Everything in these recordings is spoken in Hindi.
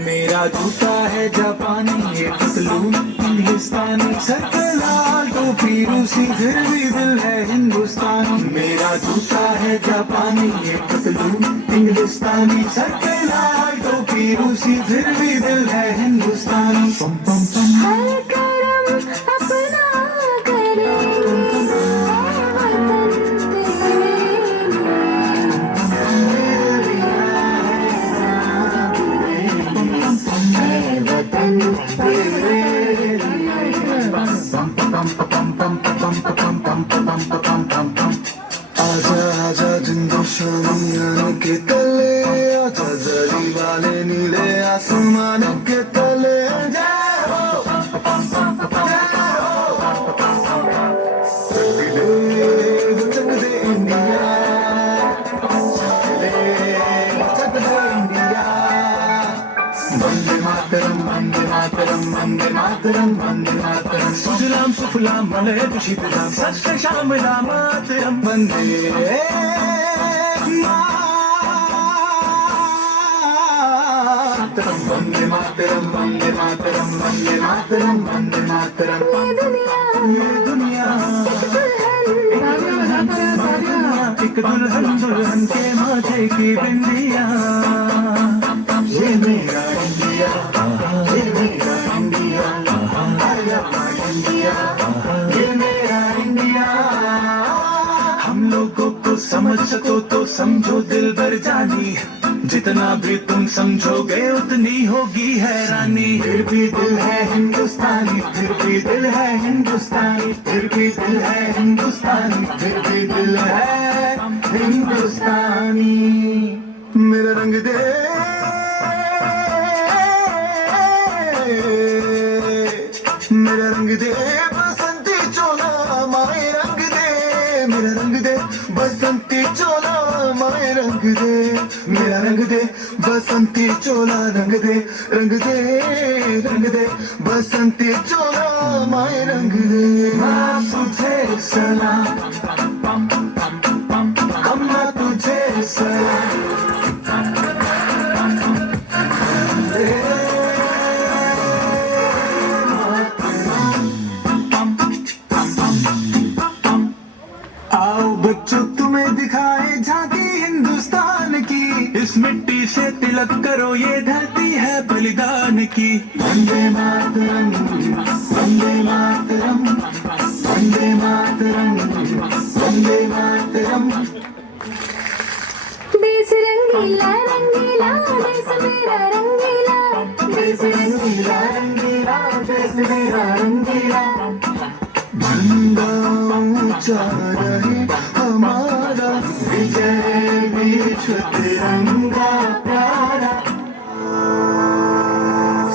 मेरा जूता है जापानी, ये पतलून इंग्लिस्तानी, सर पे लाल टोपी रूसी, फिर भी दिल है हिंदुस्तानी। मेरा जूता है जापानी, ये पतलून इंग्लिस्तानी, सर पे लाल टोपी रूसी, फिर भी दिल है हिंदुस्तानी। पम पम पम हर करम अपना करे वतन आजा आजा जिंदुशानी के तले, आजा जरी वाले नीले आसमान के तले। चक दे इंडिया, चक दे इंडिया। वंदे मातरम वंदे मातरम वंदे मातरम वंदे मातरम, सुजलाम सुफलाम मलयज शीतलाम, सत्य श्यामलाम मातरम वंदे मातरम। वंदे मातरम वंदे मातरम वंदे मातरम वंदे मातरम। ये दुनिया एक दुल्हन दुल्हन के माथे की बिंदिया। ये मेरा इंडिया, ये मेरा इंडिया, इंडिया, ये मेरा इंडिया। हम लोगों को समझ सको तो समझो दिल भर जानी, जितना भी तुम समझोगे उतनी होगी हैरानी। फिर भी दिल है हिंदुस्तानी, फिर भी दिल है हिंदुस्तानी, फिर भी दिल है हिंदुस्तानी, फिर भी दिल है हिंदुस्तानी। मेरा रंग दे, मेरा रंग दे बसंती चोला, माए रंग दे। मेरा रंग दे बसंती चोला, माए रंग दे। मेरा रंग दे बसंती चोला, रंग दे रंग दे रंग दे बसंती चोला, माए रंग दे। माँ तुझे सलाम, अम्मा तुझे सलाम। आओ बच्चों तुम्हें दिखाए झांकी हिंदुस्तान की, इस मिट्टी से तिलक करो ये धरती है बलिदान की। वंदे मातरम वंदे मातरम वंदे मातरम वंदे मातरम। देश रंगीला रंगीला देश मेरा रंगीला, देश रंगीला रंगीला, देश मेरा रंगीला। झंडा ऊंचा रहे हमारा, विजय विश्व तिरंगा प्यारा।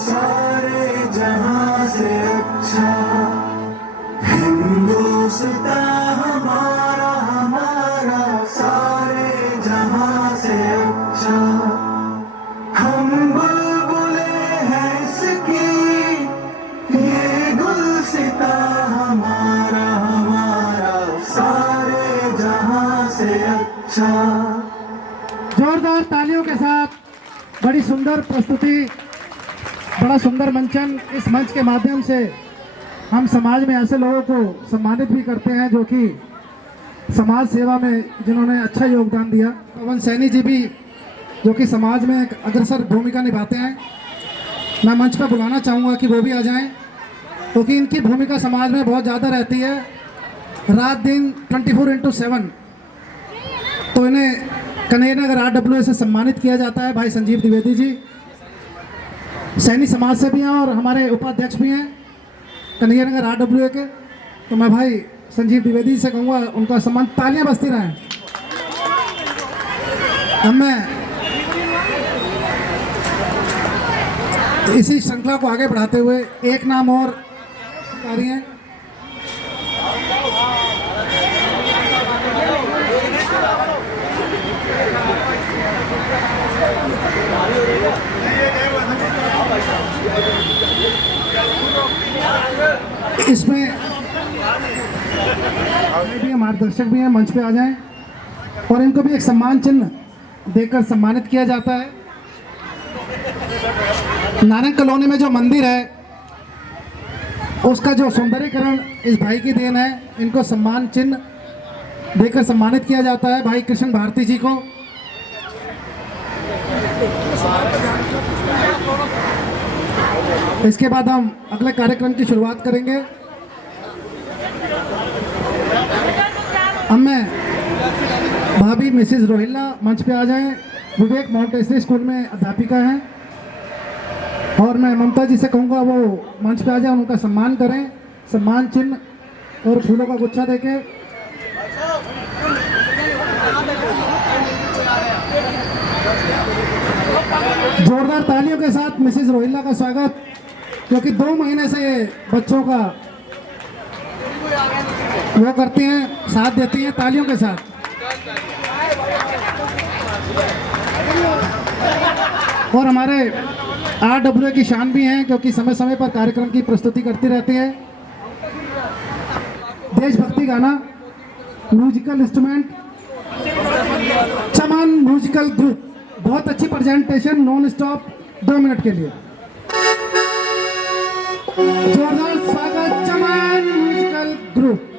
सारे जहां से अच्छा हिंदुस्तान हमारा, हमारा। सारे जहां से अच्छा हम बुलबुले हैं इसकी, ये गुलसिता हमारा, हमारा। सारे जहां से अच्छा। जोरदार तालियों के साथ बड़ी सुंदर प्रस्तुति, बड़ा सुंदर मंचन। इस मंच के माध्यम से हम समाज में ऐसे लोगों को सम्मानित भी करते हैं जो कि समाज सेवा में जिन्होंने अच्छा योगदान दिया। पवन सैनी जी भी जो कि समाज में एक अग्रसर भूमिका निभाते हैं, मैं मंच पर बुलाना चाहूँगा कि वो भी आ जाएं, क्योंकि तो इनकी भूमिका समाज में बहुत ज़्यादा रहती है, रात दिन 24/7। तो इन्हें कन्हैयानगर RWA से सम्मानित किया जाता है। भाई संजीव द्विवेदी जी सैनी समाज से भी हैं और हमारे उपाध्यक्ष भी हैं कन्हैयानगर RWA के। तो मैं भाई संजीव द्विवेदी से कहूँगा उनका सम्मान, तालियां बजती रहें। अब मैं इसी श्रृंखला को आगे बढ़ाते हुए एक नाम और आ रही हैं। इसमें भी मार्गदर्शक भी हैं, मंच पे आ जाएं। और इनको भी एक सम्मान चिन्ह देकर सम्मानित किया जाता है। नारंग कॉलोनी में जो मंदिर है उसका जो सौंदर्यीकरण इस भाई की देन है। इनको सम्मान चिन्ह देकर सम्मानित किया जाता है भाई कृष्ण भारती जी को। इसके बाद हम अगले कार्यक्रम की शुरुआत करेंगे। अब मैं भाभी मिसेस रोहिल्ला मंच पे आ जाएं। विवेक माउंटेसरी स्कूल में अध्यापिका हैं और मैं ममता जी से कहूँगा वो मंच पे आ जाए, उनका सम्मान करें, सम्मान चिन्ह और फूलों का गुच्छा देके। जोरदार तालियों के साथ मिसेस रोहिल्ला का स्वागत, क्योंकि 2 महीने से ये बच्चों का वो करती हैं, साथ देती हैं तालियों के साथ। और हमारे RWA की शान भी हैं, क्योंकि समय समय पर कार्यक्रम की प्रस्तुति करती रहती है। देशभक्ति गाना, म्यूजिकल इंस्ट्रूमेंट, चमन म्यूजिकल ग्रुप, बहुत अच्छी प्रेजेंटेशन, नॉन स्टॉप 2 मिनट के लिए। जोरदार स्वागत चमन म्यूजिकल ग्रुप।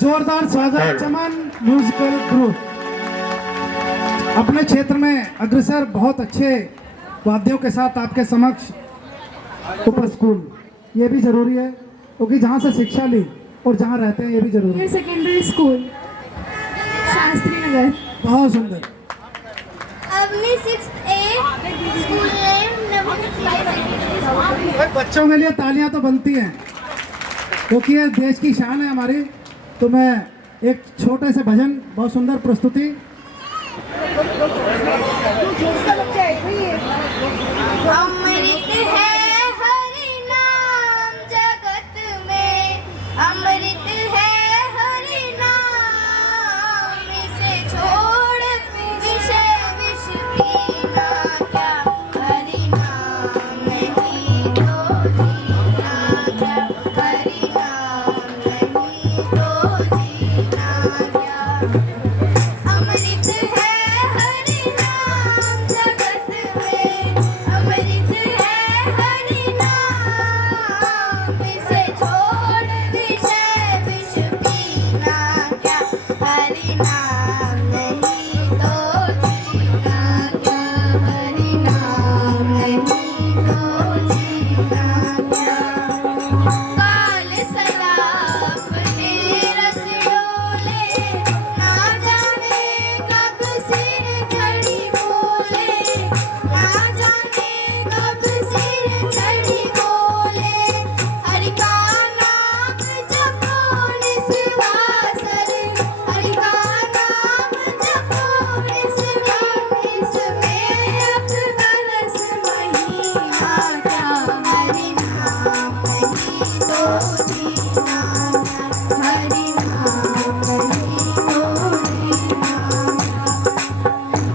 जोरदार स्वागत चमन म्यूजिकल ग्रुप। अपने क्षेत्र में अग्रसर बहुत अच्छे वाद्यों के साथ आपके समक्ष ऊपर स्कूल, ये भी जरूरी है क्योंकि जहाँ से शिक्षा ली और जहाँ रहते हैं ये भी जरूरी है। Secondary school Shastri Nagar. बहुत सुंदर। अपनी 6th A स्कूल नेम बच्चों के लिए तालियां तो बनती हैं क्योंकि ये देश की शान है हमारी। तो मैं एक छोटे से भजन, बहुत सुंदर प्रस्तुति। अमृत है हरि नाम जगत में, अमृत है हरि नाम, इसे छोड़ विषय विष पीना क्या, हरि नाम नहीं तो जीना क्या, हरि नाम नहीं तो जीना क्या। अमृत है हरि नाम जगत में, अमृत हरि नाम नहीं तो जीना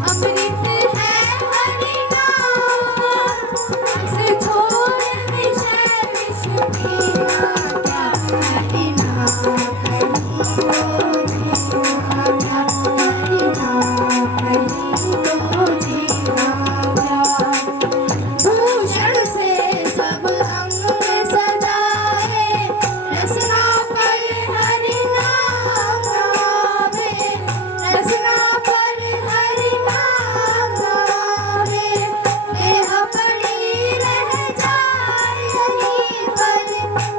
अमृत है हरि नाम से छोड़ विषय विष पीना क्या हरि नाम नहीं तो जीना क्या हरि नाम नहीं तो जीना क्या भूषण से सब अंग सजाए रसना पर हरि नाम गावे रसना पर हरि नाम गावे देह पड़ी रह जाए यहीं पर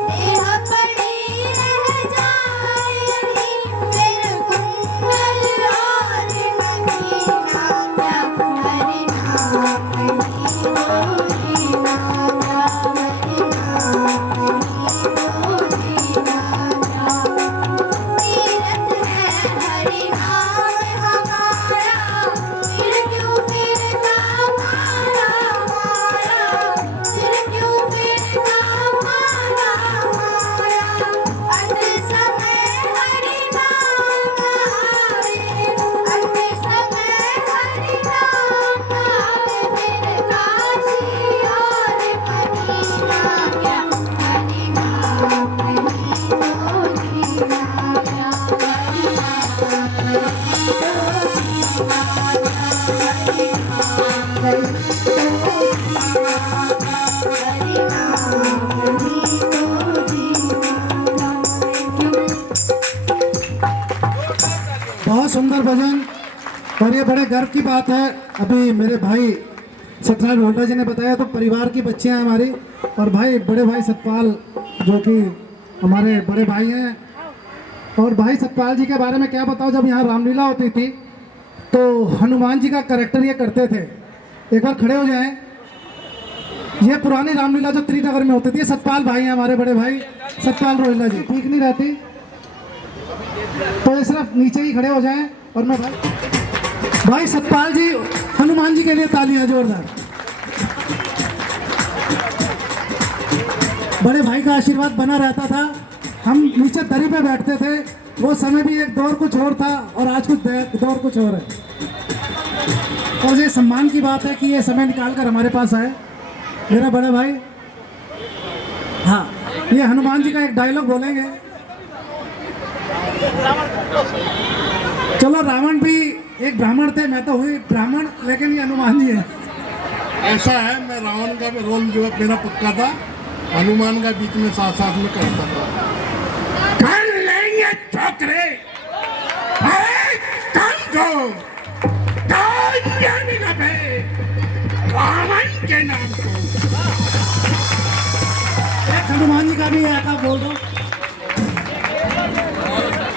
देह पड़ी रह जाए यहीं फिर कुंडल और नगीना क्या हरि नाम नहीं तो जीना क्या हरि नाम नहीं तो जीना क्या तीरथ है हरि नाम हमारा फिर क्यों फिरना मारा मारा फिर क्यों फिरना मारा मारा अंत समय हरि नाम आवे अंत समय हरि नाम आवे फिर काशी और मदीना क्या हरि नाम नहीं तो जीना क्या हरि नाम नहीं तो जीना हरि नाम नहीं तो हरि नाम नहीं तो जीना बहुत सुंदर भजन। और ये बड़े गर्व की बात है, अभी मेरे भाई सत्यनारायण रोहटा जी ने बताया तो परिवार की बच्चियां हैं हमारी, और भाई बड़े भाई सतपाल जो कि हमारे बड़े भाई हैं। और भाई सतपाल जी के बारे में क्या बताओ, जब यहाँ रामलीला होती थी तो हनुमान जी का कैरेक्टर ये करते थे। एक बार खड़े हो जाएं, ये पुरानी रामलीला जो त्रिनगर में होती थी, ये सतपाल भाई हैं हमारे बड़े भाई सतपाल रोहिला जी। ठीक नहीं रहती तो ये सिर्फ नीचे ही खड़े हो जाएं। और मैं भाई सतपाल जी हनुमान जी के लिए तालियां जोरदार। बड़े भाई का आशीर्वाद बना रहता था। हम नीचे दरी पे बैठते थे, वो समय भी एक दौर कुछ और था और आज कुछ दौर कुछ और है। और ये सम्मान की बात है कि ये समय निकाल कर हमारे पास आए मेरा बड़ा भाई। हाँ, ये हनुमान जी का एक डायलॉग बोलेंगे। चलो, रावण भी एक ब्राह्मण थे, मैं तो हुई ब्राह्मण, लेकिन ये हनुमान जी है। ऐसा है, मैं रावण का भी रोल जो है मेरा पक्का था, हनुमान का बीच में साथ साथ में करता था। कर लेंगे छोकरे रावण के नाम को। एक हनुमान जी का भी ऐसा बोल दो।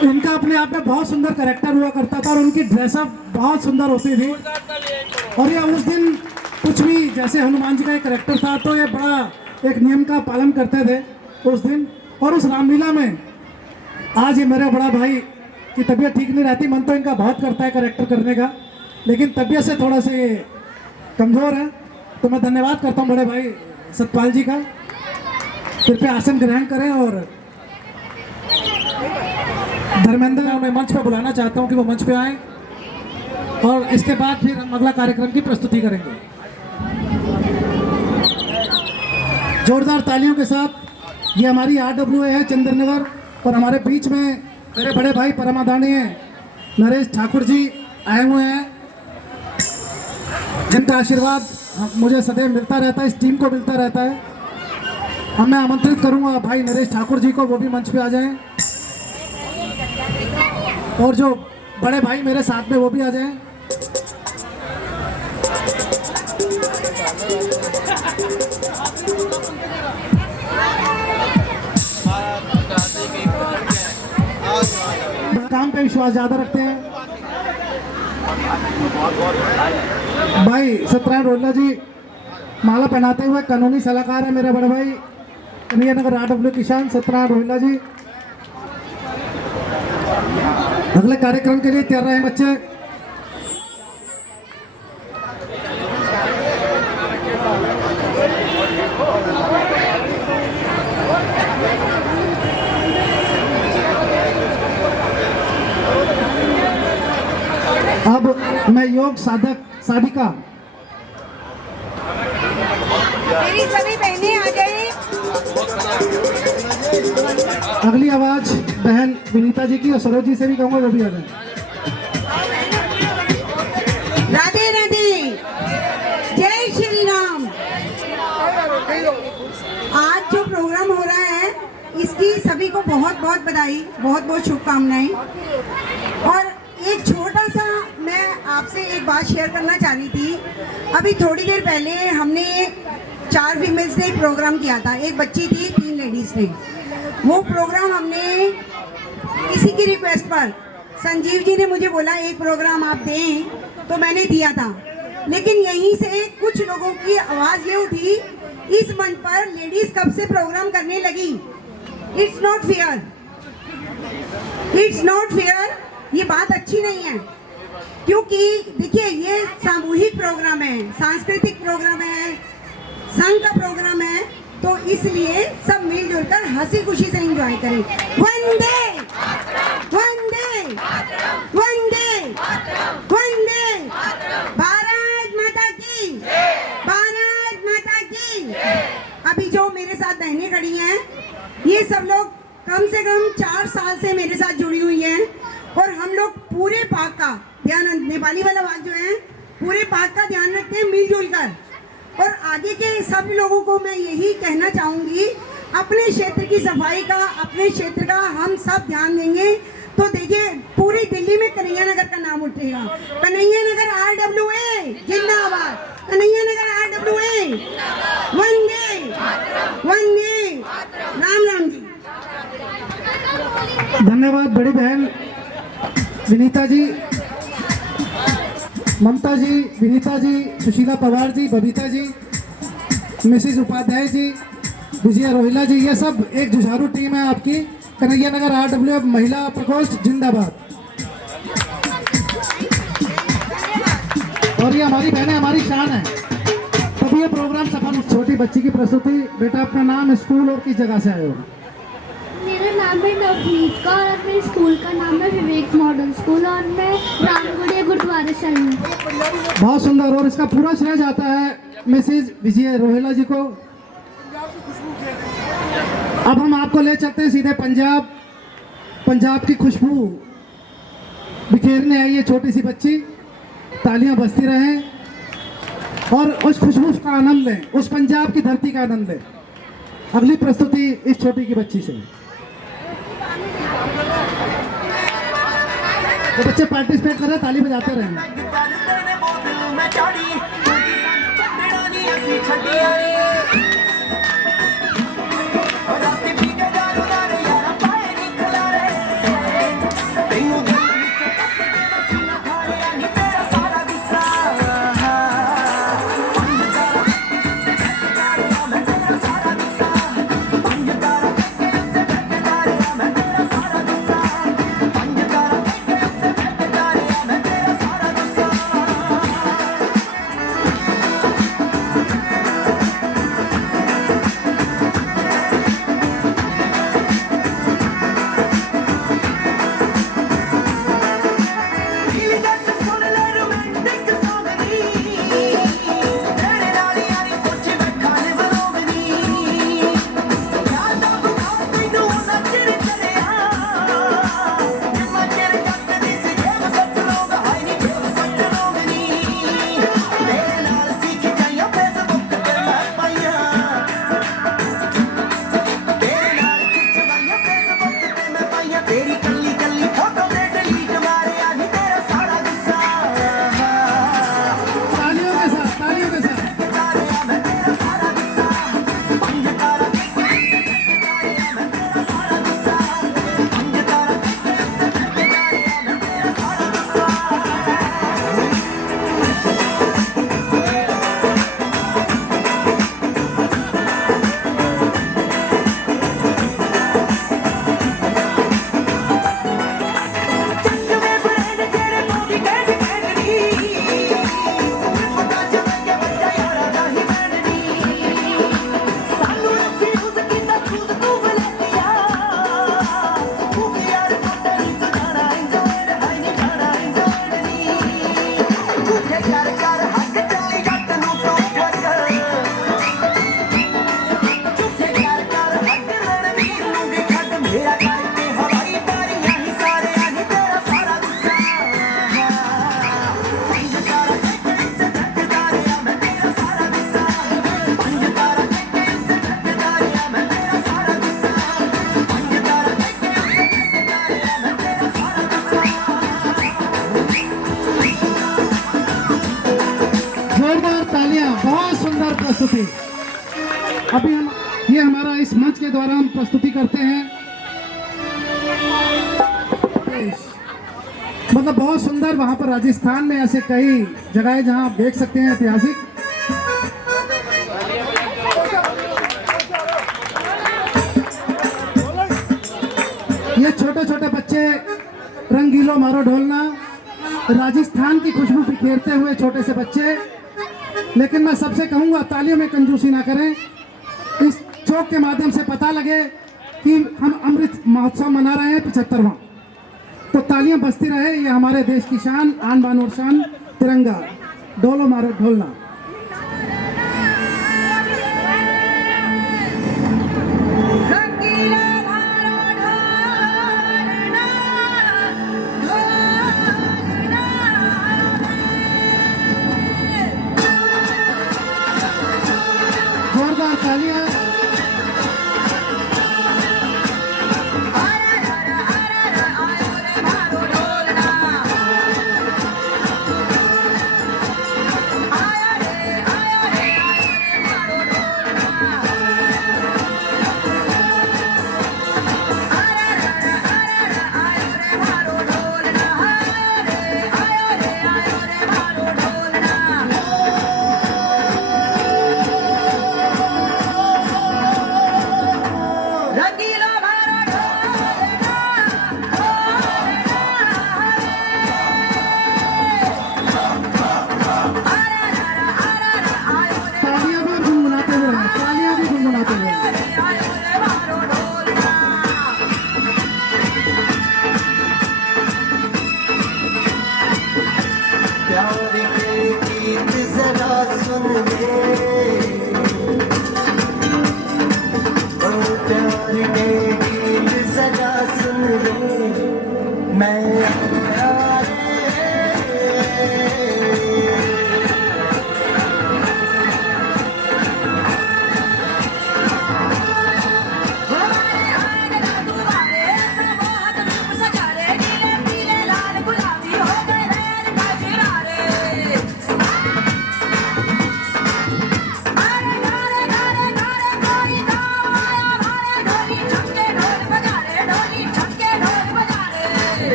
उनका अपने आप में बहुत सुंदर कैरेक्टर हुआ करता था और उनकी ड्रेसअप बहुत सुंदर होती थी। और ये उस दिन कुछ भी जैसे हनुमान जी का एक कैरेक्टर था तो ये बड़ा एक नियम का पालन करते थे उस दिन। और उस रामलीला में आज ये मेरे बड़ा भाई की तबीयत ठीक नहीं रहती, मन तो इनका बहुत करता है कैरेक्टर करने का, लेकिन तबीयत से थोड़ा से कमज़ोर है। तो मैं धन्यवाद करता हूँ बड़े भाई सतपाल जी का। कृपया आसन ग्रहण करें और धर्मेंद्र मैं मंच पर बुलाना चाहता हूं कि वो मंच पे आए और इसके बाद फिर हम अगला कार्यक्रम की प्रस्तुति करेंगे। जोरदार तालियों के साथ ये हमारी RWA है चंद्रनगर और हमारे बीच में मेरे बड़े भाई परमादानी नरेश ठाकुर जी आए हुए हैं, जिनका आशीर्वाद मुझे सदैव मिलता रहता है, इस टीम को मिलता रहता है। मैं आमंत्रित करूंगा भाई नरेश ठाकुर जी को, वो भी मंच पे आ जाएं। और जो बड़े भाई मेरे साथ में वो भी आ जाएं। काम पे विश्वास ज्यादा रखते हैं। भाई सत्यनारायण रोहिला जी माला पहनाते हुए कानूनी सलाहकार है मेरे बड़े भाई कन्हैयानगर RW किसान सत्यनारायण रोहिला जी। अगले कार्यक्रम के लिए तैयार रहे बच्चे। अब मैं योग साधक साधिका मेरी सभी बहनें आ जाए। अगली आवाज बहन विनीता जी की और सरोज जी से भी कहूँगा वो भी आ जाए। राधे राधे, जय श्री राम। आज जो प्रोग्राम हो रहा है इसकी सभी को बहुत बहुत बधाई, बहुत बहुत शुभकामनाएं। और एक छोटा सा मैं आपसे एक बात शेयर करना चाह रही थी। अभी थोड़ी देर पहले हमने 4 फीमेल्स ने एक प्रोग्राम किया था, एक बच्ची थी, 3 लेडीज ने। वो प्रोग्राम हमने किसी की रिक्वेस्ट पर, संजीव जी ने मुझे बोला एक प्रोग्राम आप दें, तो मैंने दिया था। लेकिन यहीं से कुछ लोगों की आवाज़ ये उठी, इस मंच पर लेडीज कब से प्रोग्राम करने लगी। It's not fair, it's not fair. ये बात अच्छी नहीं है, क्योंकि देखिए ये सामूहिक प्रोग्राम है, सांस्कृतिक प्रोग्राम है, संघ का प्रोग्राम है, तो इसलिए सब मिलजुल कर हंसी खुशी से एंजॉय करें। वंदे वंदे वंदे वंदे, भारत माता की, भारत माता की। अभी जो मेरे साथ बहनें खड़ी हैं, ये सब लोग कम से कम 4 साल से मेरे साथ जुड़ी हुई हैं, और हम लोग पूरे पाक का ध्यान, नेपाली वाला बात जो है, पूरे पाक का ध्यान रखते हैं मिलजुल कर। और आगे के सब लोगों को मैं यही कहना चाहूँगी, अपने क्षेत्र की सफाई का, अपने क्षेत्र का हम सब ध्यान देंगे तो देखिए पूरी दिल्ली में कन्हैया नगर का नाम उठेगा। कन्हैया नगर RWA जिंदाबाद, कन्हैया नगर RWA, वंदे वंदे, राम राम जी। धन्यवाद बड़ी बहन विनीता जी, ममता जी, विनीता जी, सुशीला पवार जी, बबीता जी, मिसिज उपाध्याय जी, विजया रोहिला जी, ये सब एक जुझारू टीम है आपकी। कन्हैया नगर RWA महिला प्रकोष्ठ जिंदाबाद। और ये हमारी बहनें हमारी शान है, तभी ये प्रोग्राम सफल। छोटी बच्ची की प्रस्तुति। बेटा अपना नाम, स्कूल और किस जगह से आए हो? मेरा नाम है नवनीत कौर और मेरे स्कूल का नाम है विवेक मॉडल स्कूल और मैं रामगुड़िया गुरुद्वारा से आई हूँ। बहुत सुंदर। और इसका पूरा श्रेय जाता है मिसेज विजय रोहिला जी को। अब हम आपको ले चलते हैं सीधे पंजाब। पंजाब की खुशबू बिखेरने आई है छोटी सी बच्ची। तालियां बजती रहें और उस खुशबू का आनंद लें, उस पंजाब की धरती का आनंद लें। अगली प्रस्तुति इस छोटी की बच्ची से। तो बच्चे पार्टिसिपेट कर रहे हैं, ताली बजाते रहें। प्रस्तुति। अभी हम ये हमारा इस मंच के द्वारा हम प्रस्तुति करते हैं। मतलब बहुत सुंदर, वहाँ पर राजस्थान में ऐसे कई जगह है जहाँ आप देख सकते हैं ऐतिहासिक। ये छोटे छोटे बच्चे रंगीलो मारो ढोलना, राजस्थान की खुशबू बिखेरते हुए छोटे से बच्चे। लेकिन मैं सबसे कहूँगा तालियों में कंजूसी ना करें। इस चौक के माध्यम से पता लगे कि हम अमृत महोत्सव मना रहे हैं 75वां, तो तालियां बजती रहे। ये हमारे देश की शान, आन बान और शान, तिरंगा। डोलो मारो ढोलना। जोरदार तालियां।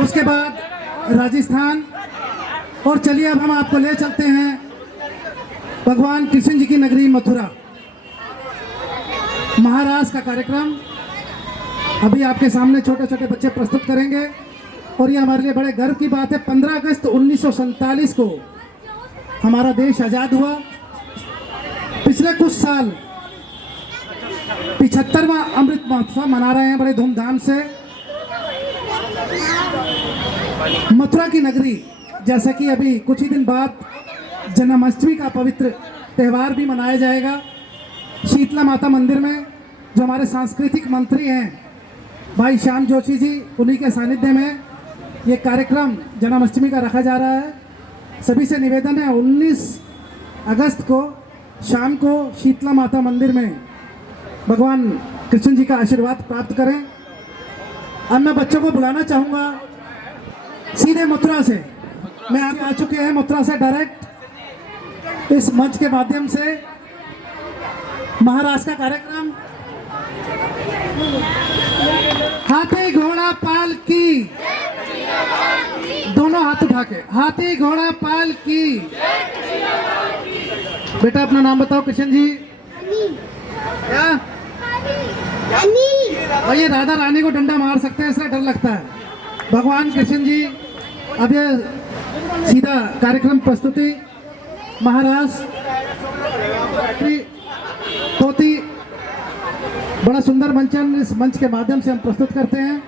उसके बाद राजस्थान। और चलिए अब हम आपको ले चलते हैं भगवान कृष्ण जी की नगरी मथुरा। महाराज का कार्यक्रम अभी आपके सामने छोटे छोटे बच्चे प्रस्तुत करेंगे। और ये हमारे लिए बड़े गर्व की बात है। 15 अगस्त 1947 को हमारा देश आज़ाद हुआ। पिछले कुछ साल 75वां अमृत महोत्सव मना रहे हैं बड़े धूमधाम से। मथुरा की नगरी, जैसे कि अभी कुछ ही दिन बाद जन्माष्टमी का पवित्र त्यौहार भी मनाया जाएगा शीतला माता मंदिर में, जो हमारे सांस्कृतिक मंत्री हैं भाई श्याम जोशी जी, उन्हीं के सानिध्य में ये कार्यक्रम जन्माष्टमी का रखा जा रहा है। सभी से निवेदन है 19 अगस्त को शाम को शीतला माता मंदिर में भगवान कृष्ण जी का आशीर्वाद प्राप्त करें। अब मैं बच्चों को बुलाना चाहूँगा सीधे मथुरा से। मैं आगे आ चुके हैं मथुरा से डायरेक्ट इस मंच के माध्यम से। महाराज का कार्यक्रम हाथी घोड़ा पालकी, दोनों हाथ उठा के, हाथी घोड़ा पालकी। बेटा अपना नाम बताओ कृष्ण जी। क्या? और ये राधा रानी को डंडा मार सकते हैं, इसलिए डर लगता है। भगवान कृष्ण जी। अब ये सीधा कार्यक्रम प्रस्तुति महाराज पोती, बड़ा सुंदर मंचन इस मंच के माध्यम से हम प्रस्तुत करते हैं।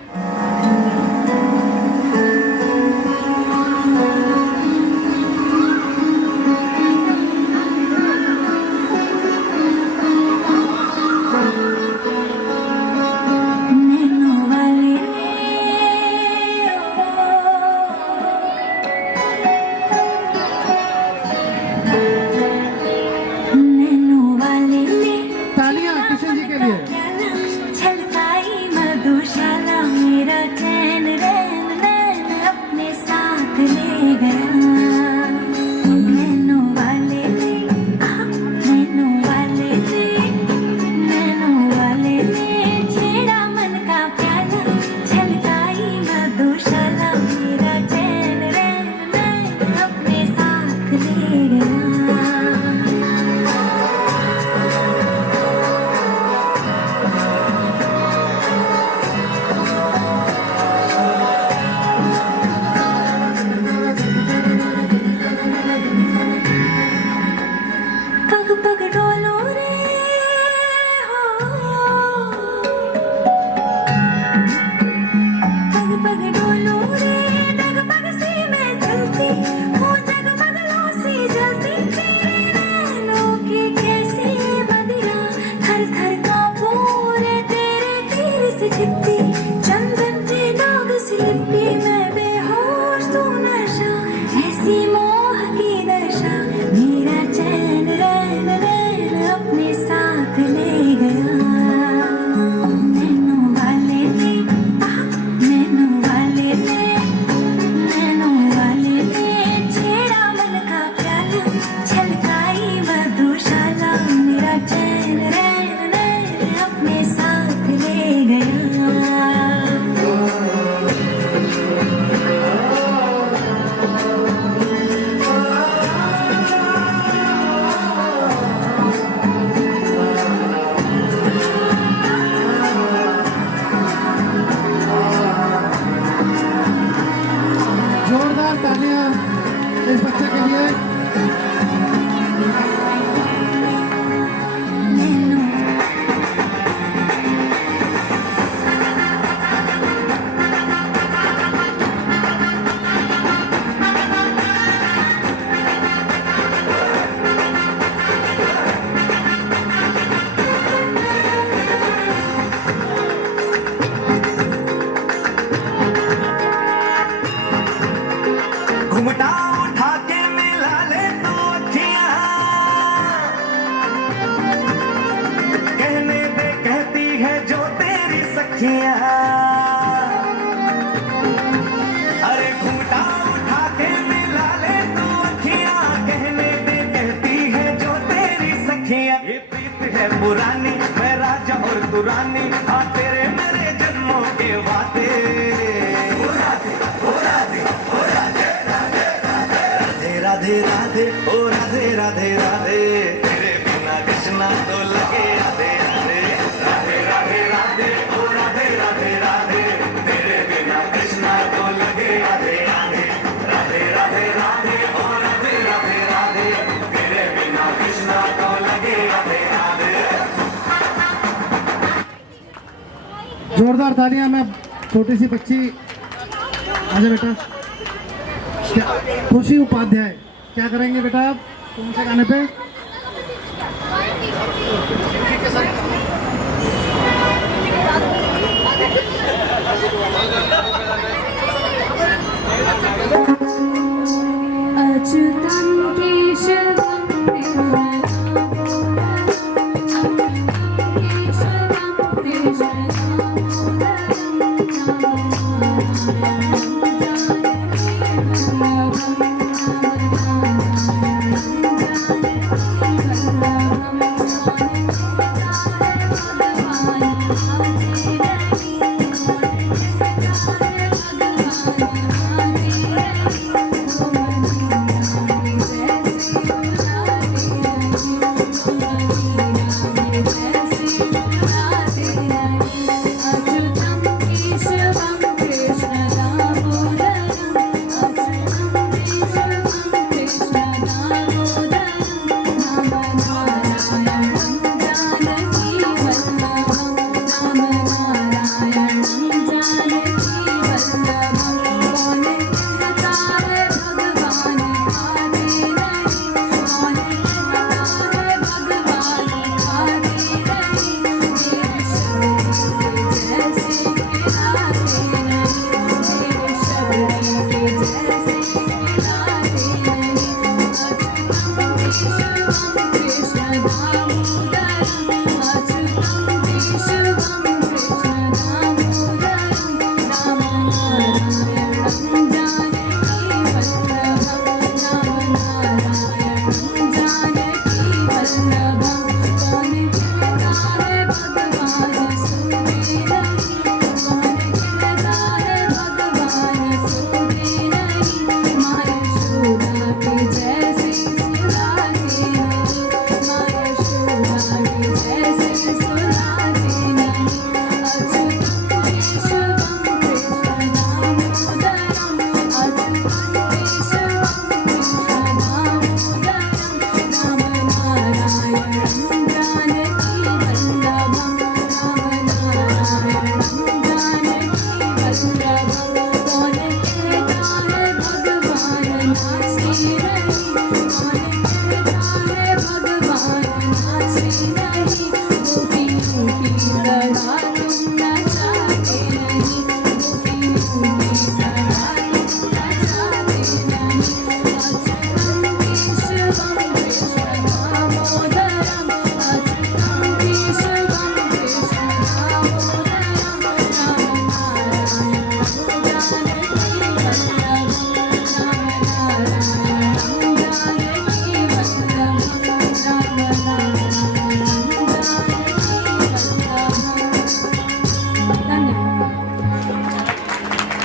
से चिपटी चंदन के दाग से लिपटी मैं बेहोश तू नशा ऐसी मोह की दशा मेरा चैन रैन रैन अपने साथ ले गया नैनों वाले ने नैनों वाले ने नैनों वाले ने छेड़ा मन का प्याला छलकाई मधुशाला मेरा चैन रैन रैन अपने साथ ले गया जोरदार तालियां इस बच्चे के लिए। घुमटा उठा के मिला ले तू अखियां कहने दे कहती है जो तेरी सखियां अरे घुमटा उठा के मिला ले तू अखियां कहने दे कहती है जो तेरी सखियां ये प्रीत है पुरानी मैं राजा और तू रानी हाँ तेरे मेरे जन्मों के वादे राधे राधे ओ राधे राधे राधे तेरे बिना कृष्णा तो लगे राधे राधे राधे राधे राधे ओ राधे राधे राधे तेरे बिना कृष्णा तो लगे राधे राधे राधे राधे राधे ओ राधे राधे राधे तेरे बिना कृष्णा तो लगे राधे राधे। जोरदार तालियां। मैं छोटी सी बच्ची आजा बेटा खुशी उपाध्याय क्या करेंगे बेटा आप कौन से गाने पे? अच्युतं केशवं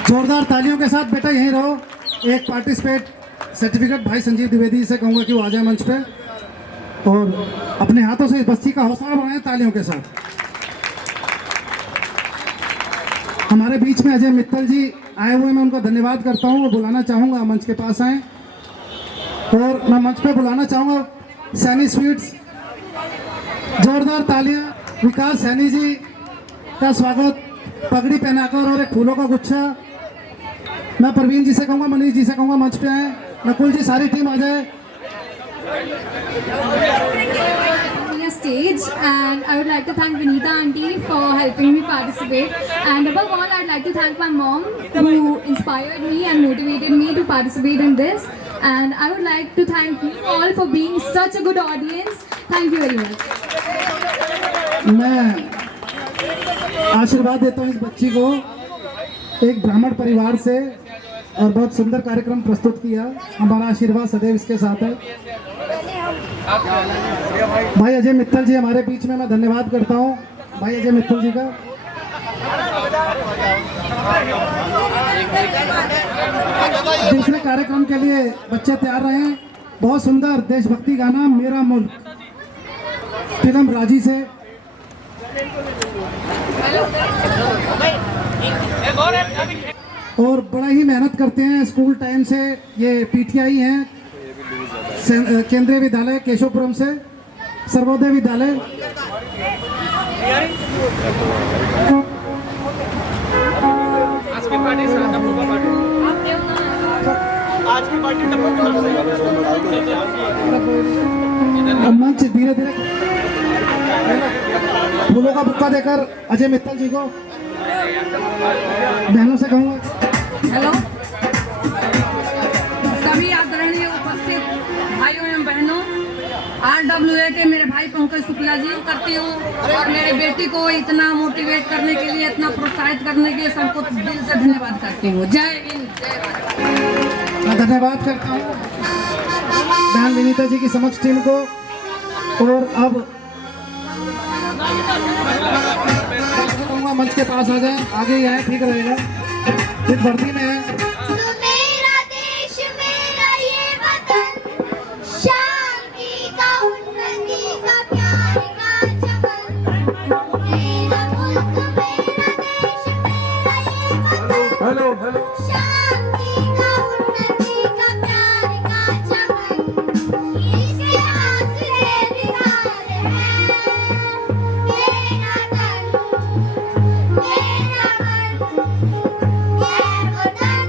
जोरदार तालियों के साथ बेटा यहीं रहो। एक पार्टिसिपेट सर्टिफिकेट भाई संजीव द्विवेदी से कहूँगा कि वो आ जाए मंच पे और अपने हाथों से इस बच्ची का हौसला बढ़ाएं तालियों के साथ। हमारे बीच में अजय मित्तल जी आए हुए, मैं उनका धन्यवाद करता हूँ। वो बुलाना चाहूँगा मंच के पास आए और मैं मंच पे बुलाना चाहूँगा सैनी स्वीट्स। जोरदार तालियां विकास सैनी जी का स्वागत पगड़ी पहनाकर और एक फूलों का गुच्छा। मैं प्रवीण जी से कहूँगा, मनीष जी से कहूँगा मंच पे आए। नकुल जी, सारी टीम आ जाए। Stage, and I would like to thank Vinita auntie for helping me participate, and above all I'd like to thank my mom who inspired me and motivated me to participate in this, and I would like to thank you all for being such a good audience. Thank you very much. मैं आशीर्वाद देता हूँ इस बच्ची को, एक ब्राह्मण परिवार से, और बहुत सुंदर कार्यक्रम प्रस्तुत किया। हमारा आशीर्वाद सदैव इसके साथ है। भाई अजय मित्तल जी हमारे बीच में, मैं धन्यवाद करता हूँ भाई अजय मित्तल जी का। दूसरे कार्यक्रम के लिए बच्चे तैयार रहे। बहुत सुंदर देशभक्ति गाना मेरा मुल्क, फिल्म राजी से। और बड़ा ही मेहनत करते हैं स्कूल टाइम से। ये पीटीआई हैं, केंद्रीय विद्यालय केशवपुरम से, सर्वोदय विद्यालय। मंच धीरे धीरे फूलों का बुक्का देकर अजय मित्तल जी को, बहनों से कहूँगा। हेलो सभी आदरणीय उपस्थित भाइयों एवं बहनों, RWA के मेरे भाई पंकज शुक्ला जी करती हूँ, और मेरे बेटी को इतना मोटिवेट करने के लिए, इतना प्रोत्साहित करने के लिए सबको दिल से धन्यवाद करती हूँ। जय हिंद, जय भारत। मैं धन्यवाद करता हूँ बहन विनीता जी की समक्ष टीम को। और अब मंच के पास आ जाए, आगे ही आए, ठीक रहेगा। फिर वर्दी में है। मेरा देश मेरा ये वतन, शांति का उन्नति का प्यार का चमन। मेरा मुल्क मेरा देश मेरा ये वतन, शांति का उन्नति का प्यार का चमन। इसके आसरे निराले हैं मेरा तन, मेरा मन, ये वतन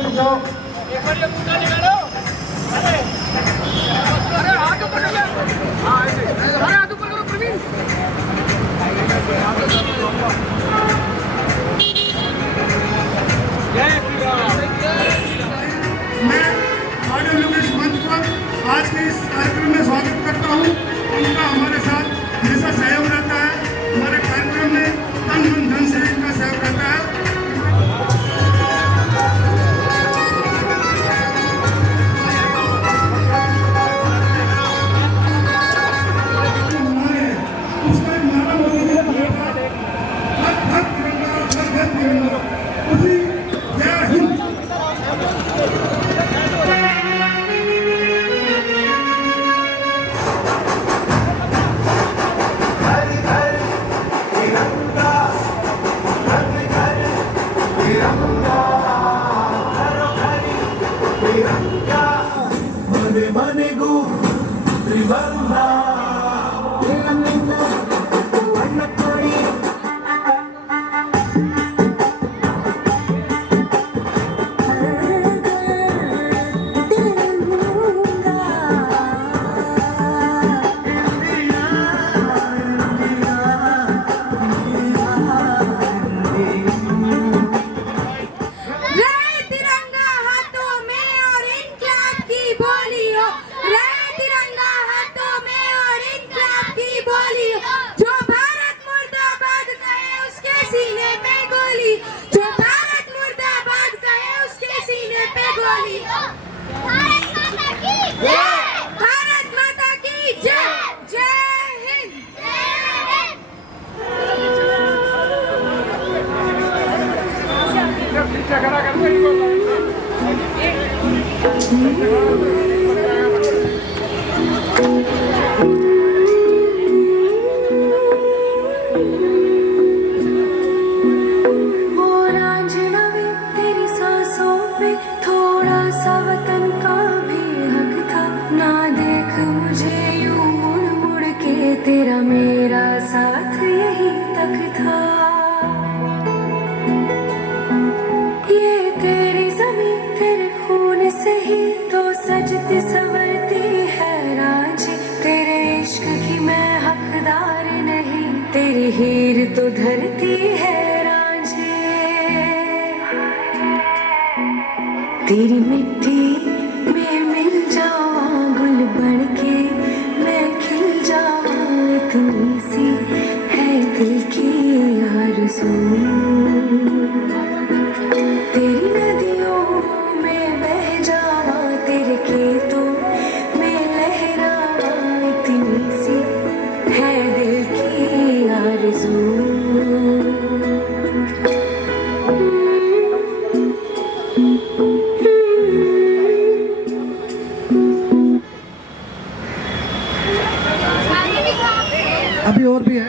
हैं जो मैं ऑडियो लोग इस मंच पर आज के इस कार्यक्रम में स्वागत करता हूँ। उनका हमारे साथ हमेशा सहयोग रहता है, हमारे कार्यक्रम में तन मन धन से इनका सहयोग रहता है। उसका एक नारा मोदी जी ने दिया था, हर घर तिरंगा, हर घर तिरंगा। उसी जय हिंद। मने मने गो त्रिवर्णा भारत माता की जय। जय हिंद। वो रांझना वे तेरी सांसों पे थोड़ा सा वतन का भी हक था। ना देख मुझे यूं मुड़ मुड़ के, तेरा मेरा साथ यही तक था। ये तेरी ज़मीं तेरे खून से ही तो सजती संवरती है रांझी। तेरे इश्क की मैं हकदार नहीं, तेरी हीर तो धरती है रांझी। तेरी मिट्टी में मिल जावा, गुल बन के मैं खिल जावा। इतनी सी है दिल की आरज़ू। तेरी नदियों में बह जावा, तेरे खेतों में लहरावा। इतनी सी है दिल की आरज़ू। अभी और भी है।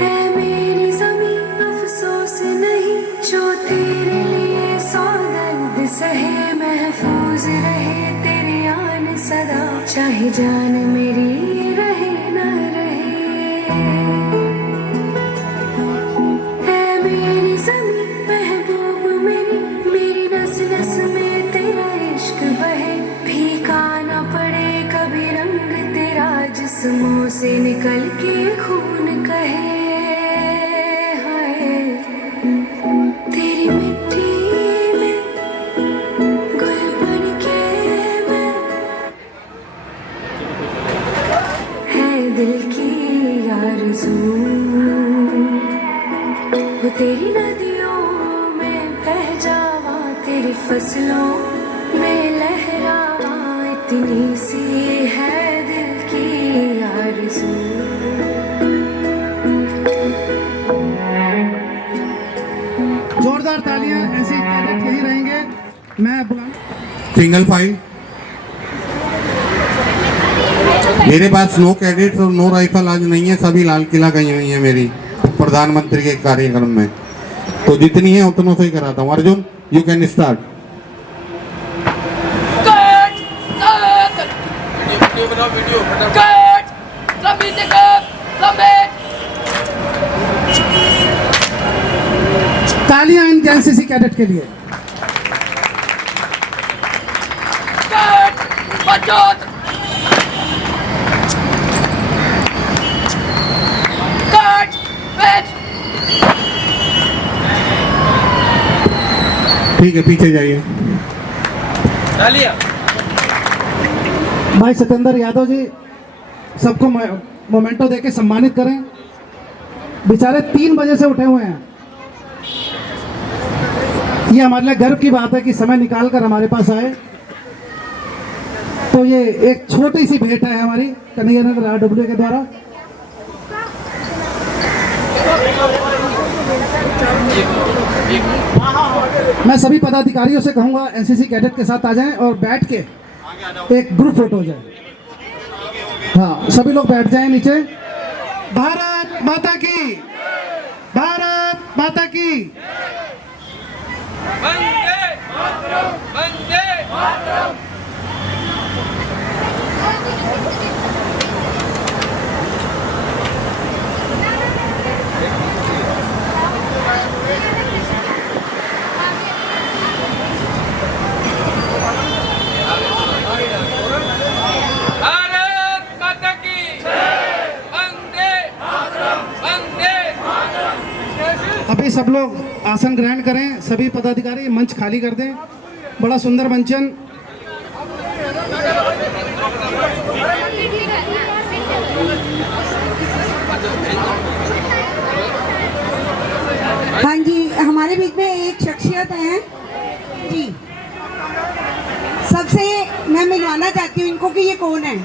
ऐ मेरी ज़मीं अफ़सोस नहीं, जो तेरे लिए सौ दर्द सहे। महफूज रहे तेरी आन सदा, चाहे जान मेरी रहे न रहे। ऐ मेरी ज़मीं महबूब मेरी, मेरी नस नस में तेरा इश्क बहे। फीका न पड़े कभी रंग तेरा, जिस्मों से निकल के खून कहे। हाय तेरी मिट्टी में गुल बन के मैं, है दिल की आरज़ू। वो तेरी नदियों में बह जावा, तेरी फसलों में लहरावा। इतनी सी है दिल की आरज़ू। जोरदार तालियां, ऐसे कैडेट यही रहेंगे। मैं बुला सिंगल फाइल। मेरे पास नो कैडेट्स और नो राइफल आज नहीं है, सभी लाल किला गई हुई है मेरी प्रधानमंत्री के कार्यक्रम में। तो जितनी है उतनों से ही कराता हूँ। Arjun, you can start. तालियां इन एनसीसी कैडेट के लिए। ठीक है, पीछे जाइए। भाई सत्येंद्र यादव जी, सबको मोमेंटो देके सम्मानित करें। बेचारे 3 बजे से उठे हुए हैं। ये हमारे लिए गर्व की बात है कि समय निकाल कर हमारे पास आए। तो ये एक छोटी सी भेंट है हमारी कन्हैया नगर RWA के द्वारा। मैं सभी पदाधिकारियों से कहूंगा एनसीसी कैडेट के साथ आ जाएं और बैठ के एक ग्रुप फोटो हो जाए। हाँ, सभी लोग बैठ जाएं नीचे। भारत माता की, भारत माता की। वंदे मातरम, वंदे मातरम। भारत माता की, वंदे मातरम, वंदे मातरम। अभी सब लोग आसन ग्रहण करें। सभी पदाधिकारी मंच खाली कर दें। बड़ा सुंदर मंचन। हाँ जी, हमारे बीच में एक शख्सियत है जी, सबसे मैं मिलवाना चाहती हूँ इनको कि ये कौन है।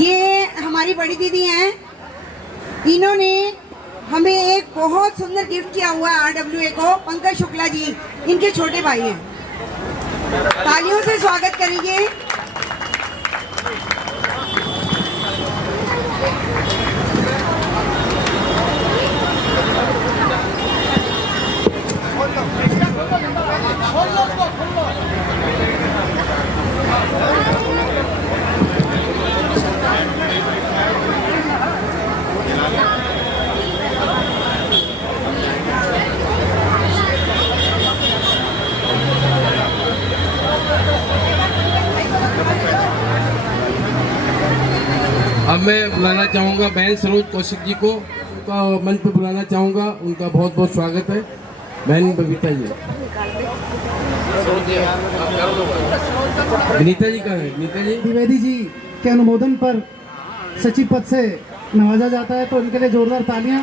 ये हमारी बड़ी दीदी हैं। इन्होंने हमें एक बहुत सुंदर गिफ्ट किया हुआ है RWA को। पंकज शुक्ला जी इनके छोटे भाई हैं। तालियों से स्वागत करिए। अब मैं बुलाना चाहूँगा बहन सरोज कौशिक जी को, उनका मंच पर बुलाना चाहूँगा। उनका बहुत बहुत स्वागत है। बहन बबीता जी, विनीता जी कहाँ है? विनीता जी, द्विवेदी जी के अनुमोदन पर सचिव पद से नवाजा जाता है, तो उनके लिए जोरदार तालियां।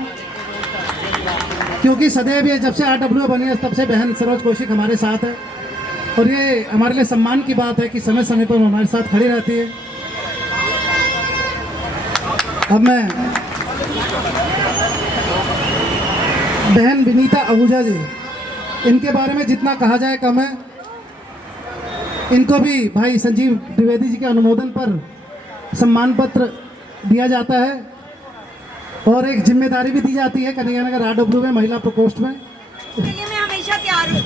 क्योंकि सदैव ये जब से RWA बनी है तब से बहन सरोज कौशिक हमारे साथ है और ये हमारे लिए सम्मान की बात है कि समय समय पर हमारे साथ खड़ी रहती है। अब मैं बहन विनीता आहूजा जी, इनके बारे में जितना कहा जाए कम है। इनको भी भाई संजीव द्विवेदी जी के अनुमोदन पर सम्मान पत्र दिया जाता है और एक जिम्मेदारी भी दी जाती है कन्हैया नगर RWA महिला प्रकोष्ठ में। मैं हमेशा तैयार हूँ।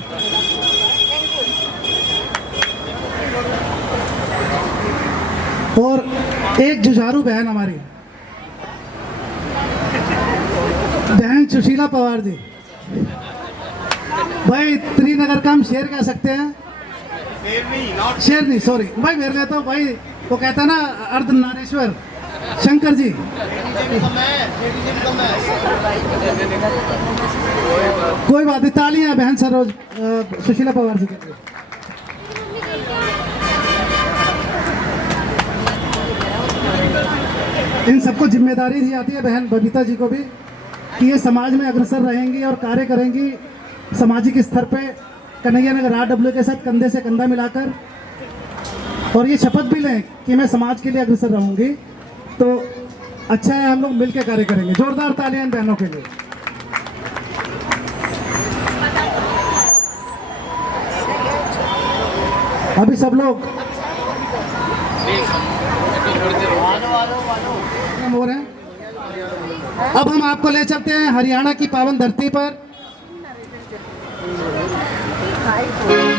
और एक जुझारू बहन हमारी बहन सुशीला पवार जी, भाई त्रिनगर का हम शेर कह सकते हैं। शेर नहीं, सॉरी भाई, मेरे लिए तो भाई वो कहता है ना अर्धनारेश्वर शंकर जी। कोई बात नहीं, तालियां बहन सरोज सुशीला पवार जी के लिए। इन सबको जिम्मेदारी दी जाती है बहन बबीता जी को भी कि ये समाज में अग्रसर रहेंगी और कार्य करेंगी सामाजिक स्तर पे कन्हैया नगर RWA के साथ कंधे से कंधा मिलाकर, और ये शपथ भी लें कि मैं समाज के लिए अग्रसर रहूंगी। तो अच्छा है, हम लोग मिलकर कार्य करेंगे। जोरदार तालियां इन बहनों के लिए। अभी सब लोग हो रहे हैं। अब हम आपको ले चलते हैं हरियाणा की पावन धरती पर।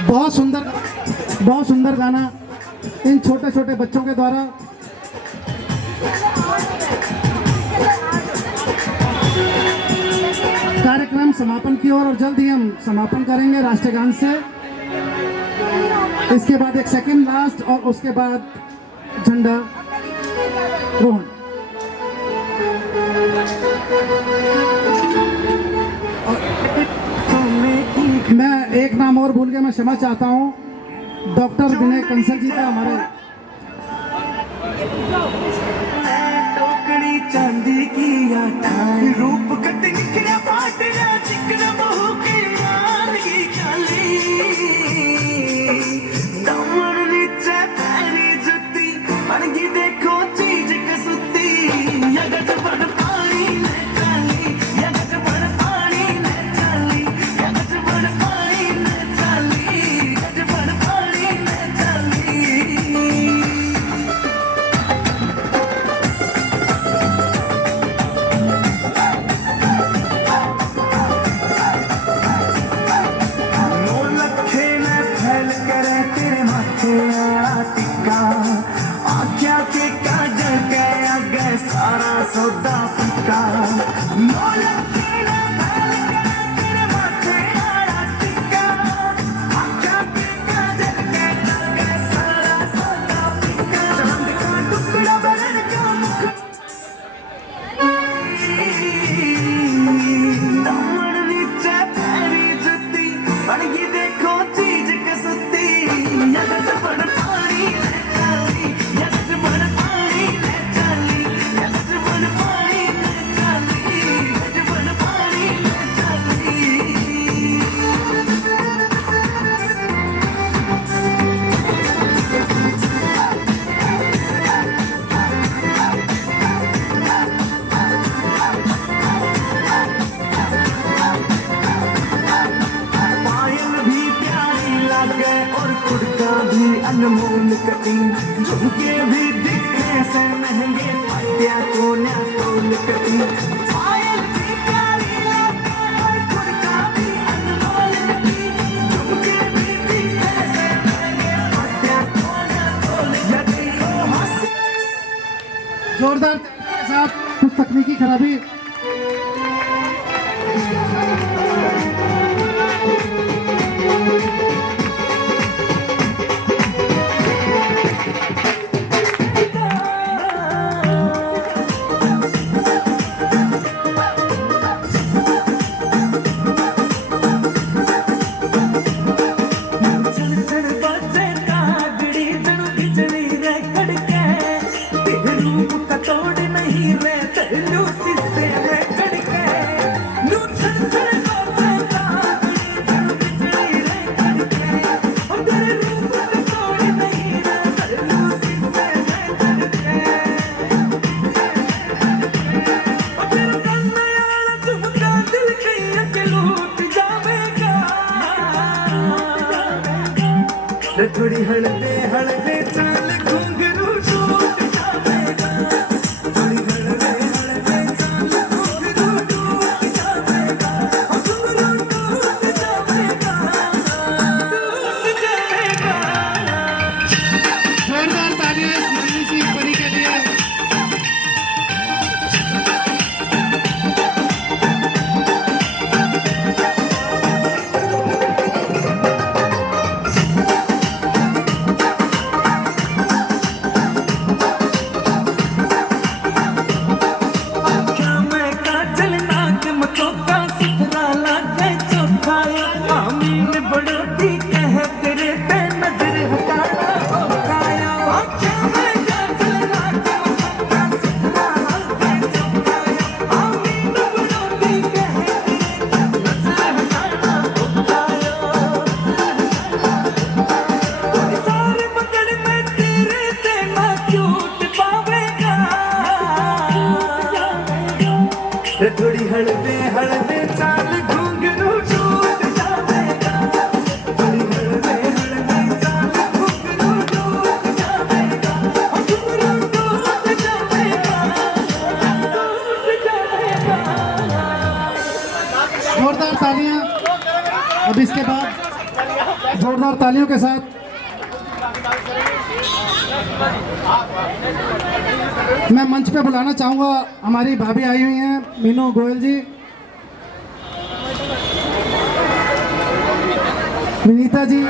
बहुत सुंदर गाना इन छोटे छोटे बच्चों के द्वारा। कार्यक्रम समापन की ओर और जल्द ही हम समापन करेंगे राष्ट्रगान से। इसके बाद एक सेकंड लास्ट और उसके बाद झंडा रोहन। मैं एक नाम और भूल गया, मैं क्षमा चाहता हूँ। डॉक्टर विनय कंसल जी का हमारे टोकरी चांदी की आठाई रूप कट निकला पाटिया चिकना बहू की मान की काली दमन नीचे पैरी जुती बनगी देखो चीज कसुती यगट बड़ पानी ने चाली यगट बड़ पानी ने चाली यगट बड़ पानी ने चाली यगट बड़ पानी ने चाली। सौदा फटका तेरे माथे आड़ा टिक्का आख्या के काजल के सारा सौदा फटका चांद का टुकड़ा बरन का मुख दमन नीचे पैरी जुती बनगी देखो चीज कसुती यगट बड़ पानी ने चाली यगट बड़ पानी ने चाली यगट बड़ पानी ने चाली यगट बड़ पानी ने चाली। पायल भी प्यारी लागे और कुर्ता भी अनमोल कटी झुमके भी दिखने से महंगे पाटिया को ना तोल कटी पायल भी प्यारी लागे और कुर्ता भी अनमोल कटी झुमके भी दिखने से महंगे पाटिया को ना तोल कटी। जोरदार के साथ कुछ तकनीकी खराबी। थोड़ी हड़बे हड़बे चाल घुंघरू टूट जावेगा थोड़ी हड़बे हड़बे चाल घुंघरू टूट जावेगा घुंघरू टूट जावेगा टूट जावेगा। जोरदार तालियां इस नन्ही सी परी के लिए। अब इसके बाद जोरदार तालियों के साथ मैं मंच पे बुलाना चाहूंगा, हमारी भाभी आई हुई हैं मीनू गोयल जी, विनीता जी,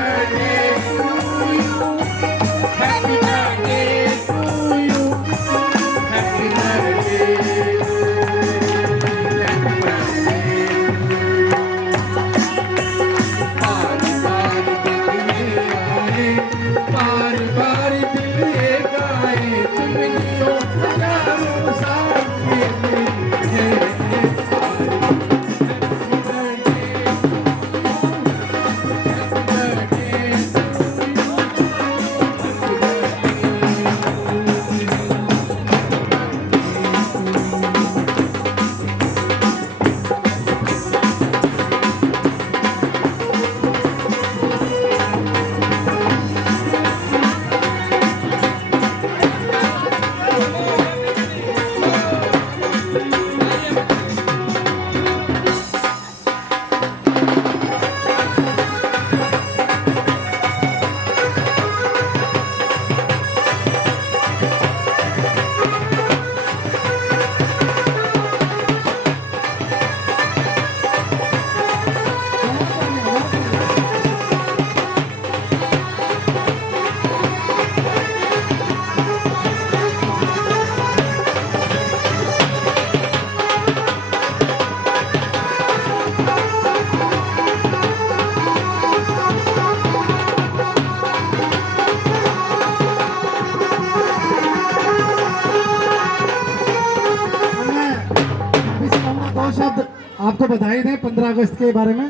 आपको बधाई दें 15 अगस्त के बारे में।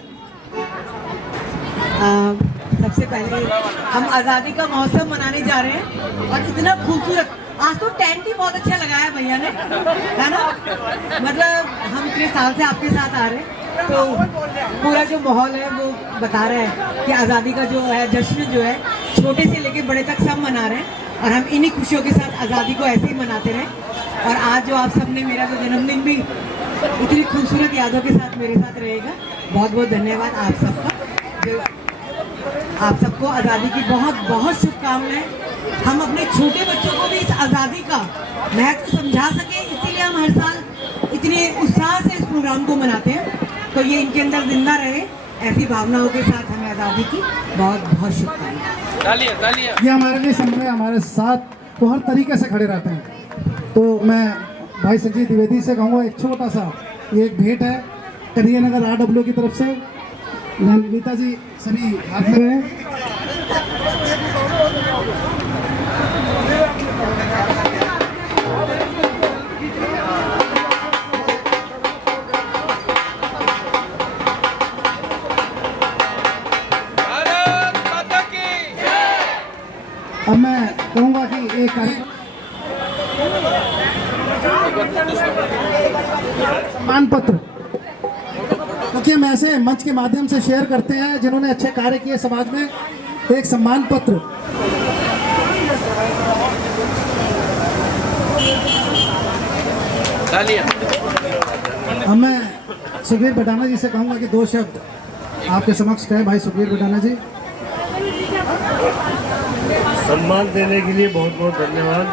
सबसे पहले हम आज़ादी का महोत्सव मनाने जा रहे हैं और इतना खूबसूरत, आज तो टेंट ही बहुत अच्छा लगाया भैया ने, है ना। मतलब हम इतने साल से आपके साथ आ रहे हैं तो पूरा जो माहौल है वो बता रहा है कि आज़ादी का जो है जश्न जो है छोटे से लेके बड़े तक सब मना रहे हैं और हम इन्हीं खुशियों के साथ आज़ादी को ऐसे ही मनाते रहें। और आज जो आप सबने मेरा जो जन्मदिन भी इतनी खूबसूरत यादों के साथ मेरे साथ रहेगा, बहुत बहुत धन्यवाद आप सबका। आप सबको आज़ादी की बहुत बहुत शुभकामनाएं। हम अपने छोटे बच्चों को भी इस आज़ादी का महत्व समझा सके, इसीलिए हम हर साल इतने उत्साह से इस प्रोग्राम को मनाते हैं, तो ये इनके अंदर जिंदा रहे, ऐसी भावनाओं के साथ हमें आज़ादी की बहुत बहुत शुभकामनाएं। ये हमारे लिए समय हमारे साथ तो हर तरीके से खड़े रहते हैं। तो मैं भाई संजीव द्विवेदी से कहूँगा एक छोटा सा ये एक भेंट है कन्हैया नगर RW की तरफ से। नीता जी सभी हाथ में हैं। अब मैं कहूँगा कि एक सम्मान पत्र, क्योंकि हम ऐसे मंच के माध्यम से शेयर करते हैं जिन्होंने अच्छे कार्य किए समाज में, एक सम्मान पत्र। अब मैं सुखबीर बटाना जी से कहूँगा कि 2 शब्द आपके समक्ष कहें। भाई सुखबीर बटाना जी। सम्मान देने के लिए बहुत बहुत धन्यवाद।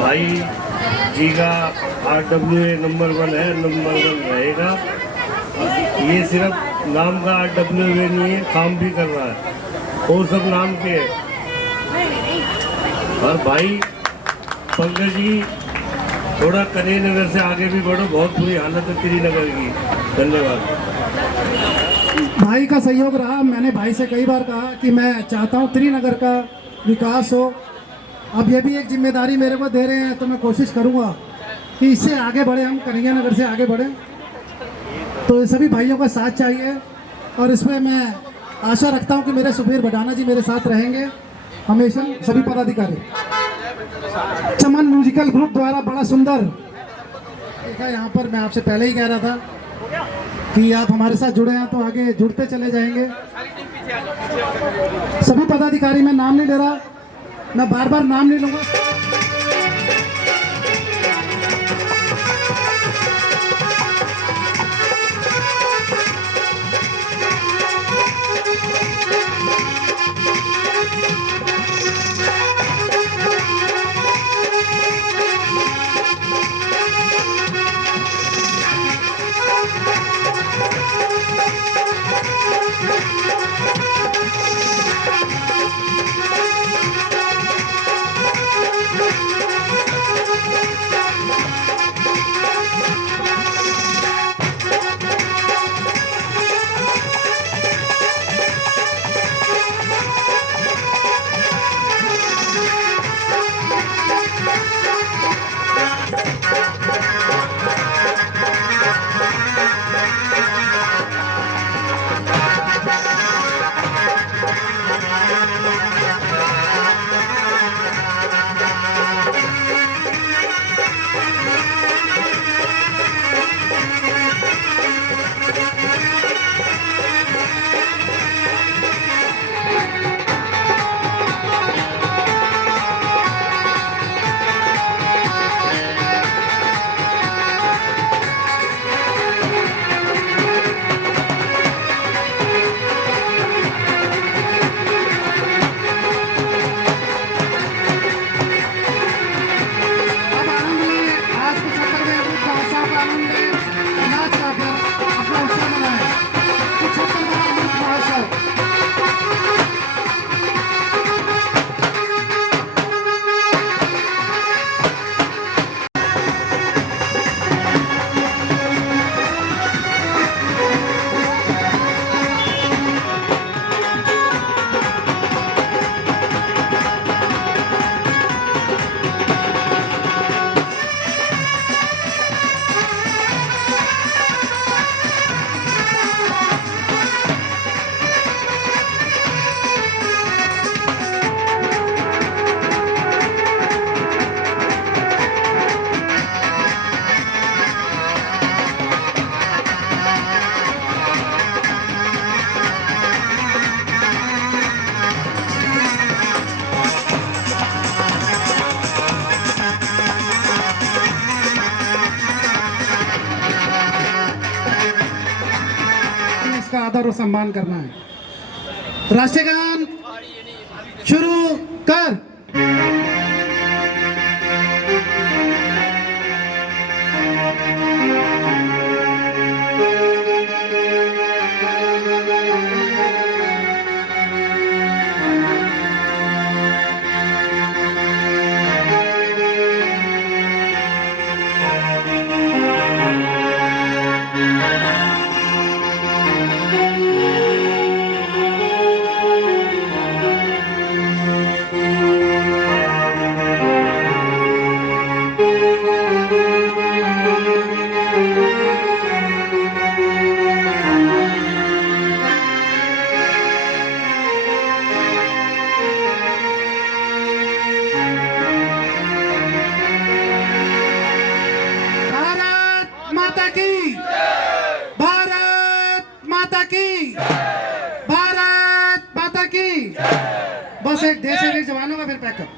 भाई जी का RWA नंबर 1 है, नंबर 1 रहेगा। ये सिर्फ नाम का RWA नहीं है, काम भी कर रहा है, वो सब नाम के है। और भाई पंकज जी थोड़ा कन्हैया नगर से आगे भी बढ़ो, बहुत बुरी हालत है त्रिनगर की। धन्यवाद। भाई का सहयोग रहा। मैंने भाई से कई बार कहा कि मैं चाहता हूँ त्रिनगर का विकास हो। अब ये भी एक जिम्मेदारी मेरे को दे रहे हैं, तो मैं कोशिश करूँगा कि इससे आगे बढ़े, हम कन्हैया नगर से आगे बढ़ें। तो सभी भाइयों का साथ चाहिए और इसमें मैं आशा रखता हूँ कि मेरे सुखबीर बटाना जी मेरे साथ रहेंगे हमेशा। सभी पदाधिकारी चमन म्यूजिकल ग्रुप द्वारा बड़ा सुंदर देखा। यहाँ पर मैं आपसे पहले ही कह रहा था कि आप हमारे साथ जुड़े हैं तो आगे जुड़ते चले जाएंगे। सभी पदाधिकारी, मैं नाम नहीं ले रहा, मैं बार बार नाम नहीं लूँगा। और सम्मान करना है। राष्ट्रीय गान शुरू कर। बस एक देश वीर जवानों का फिर पैकअप।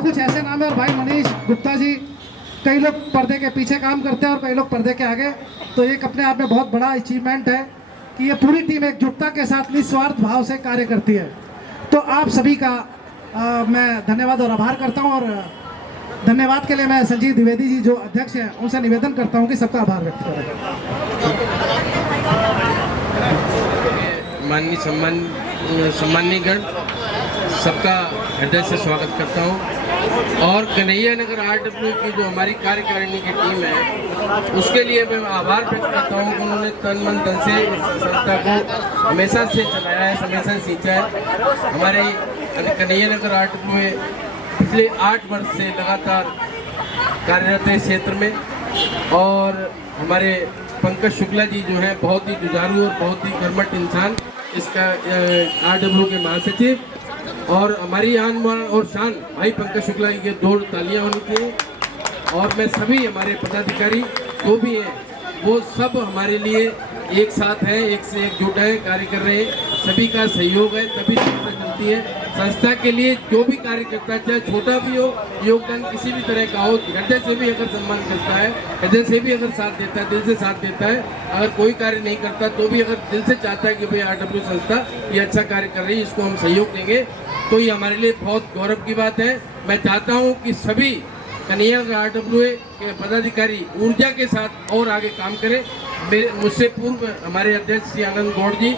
कुछ ऐसे नाम है। और भाई मनीष गुप्ता जी, कई लोग पर्दे के पीछे काम करते हैं और कई लोग पर्दे के आगे, तो एक अपने आप में बहुत बड़ा अचीवमेंट है कि ये पूरी टीम एकजुटता के साथ निस्वार्थ भाव से कार्य करती है। तो आप सभी का मैं धन्यवाद और आभार करता हूं। और धन्यवाद के लिए मैं संजीव द्विवेदी जी जो अध्यक्ष हैं उनसे निवेदन करता हूं कि सबका आभार व्यक्त करें। माननीय सम्मानीगण, सबका हृदय से स्वागत करता हूं। और कन्हैया नगर RW की जो हमारी कार्यकारिणी की टीम है उसके लिए मैं आभार व्यक्त करता हूं कि उन्होंने तन मन धन से इस संस्था को हमेशा से चलाया है, हमेशा सींचा है। हमारे कन्हैया नगर RW पिछले 8 वर्ष से लगातार कार्यरत है क्षेत्र में। और हमारे पंकज शुक्ला जी जो हैं बहुत ही जुझारू और बहुत ही कर्मठ इंसान, इसका RW के महासचिव। और हमारी आन मान और शान भाई पंकज शुक्ला जी के 2 तालियां होनी चाहिए। और मैं सभी हमारे पदाधिकारी जो भी हैं वो सब हमारे लिए एक साथ हैं, एक से एक जुट है, कार्य कर रहे हैं। सभी का सहयोग है तभी संस्था चलती है। संस्था के लिए जो भी कार्य करता है, चाहे छोटा भी हो, योगदान किसी भी तरह का हो, हृदय से भी अगर सम्मान करता है, हृदय से भी अगर साथ देता है, दिल से साथ देता है। अगर कोई कार्य नहीं करता तो भी अगर दिल से चाहता है कि भाई RW संस्था ये अच्छा कार्य कर रही है, इसको हम सहयोग देंगे, तो ये हमारे लिए बहुत गौरव की बात है। मैं चाहता हूँ कि सभी कन्हैया RW के पदाधिकारी ऊर्जा के साथ और आगे काम करें। मुझसे पूर्व हमारे अध्यक्ष श्री आनंद गौड़ जी,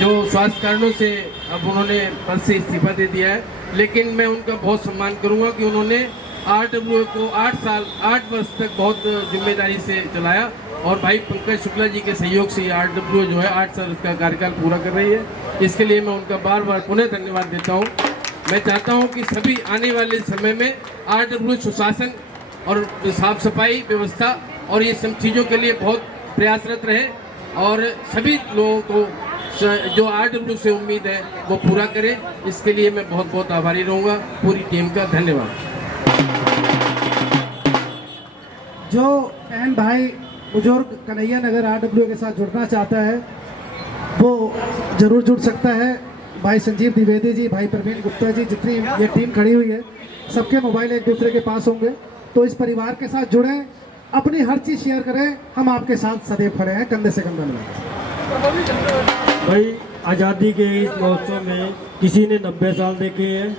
जो स्वास्थ्य कारणों से अब उन्होंने पद से इस्तीफा दे दिया है, लेकिन मैं उनका बहुत सम्मान करूंगा कि उन्होंने RWA को 8 वर्ष तक बहुत जिम्मेदारी से चलाया और भाई पंकज शुक्ला जी के सहयोग से RWA जो है 8 साल का कार्यकाल पूरा कर रही है। इसके लिए मैं उनका बार बार पुनः धन्यवाद देता हूँ। मैं चाहता हूँ कि सभी आने वाले समय में RWA सुशासन और साफ सफाई व्यवस्था और ये सब चीज़ों के लिए बहुत प्रयासरत रहे और सभी लोगों को जो RWA से उम्मीद है वो पूरा करें। इसके लिए मैं बहुत बहुत आभारी रहूँगा पूरी टीम का। धन्यवाद। जो बहन भाई बुजुर्ग कन्हैया नगर RWA के साथ जुड़ना चाहता है वो जरूर जुड़ सकता है। भाई संजीव द्विवेदी जी, भाई प्रवीण गुप्ता जी, जितनी ये टीम खड़ी हुई है सबके मोबाइल एक दूसरे के पास होंगे, तो इस परिवार के साथ जुड़ें, अपनी हर चीज़ शेयर करें। हम आपके साथ सदैव खड़े हैं, कंधे से कंधा मिलाकर। भाई आज़ादी के इस महोत्सव में किसी ने 90 साल देखे हैं,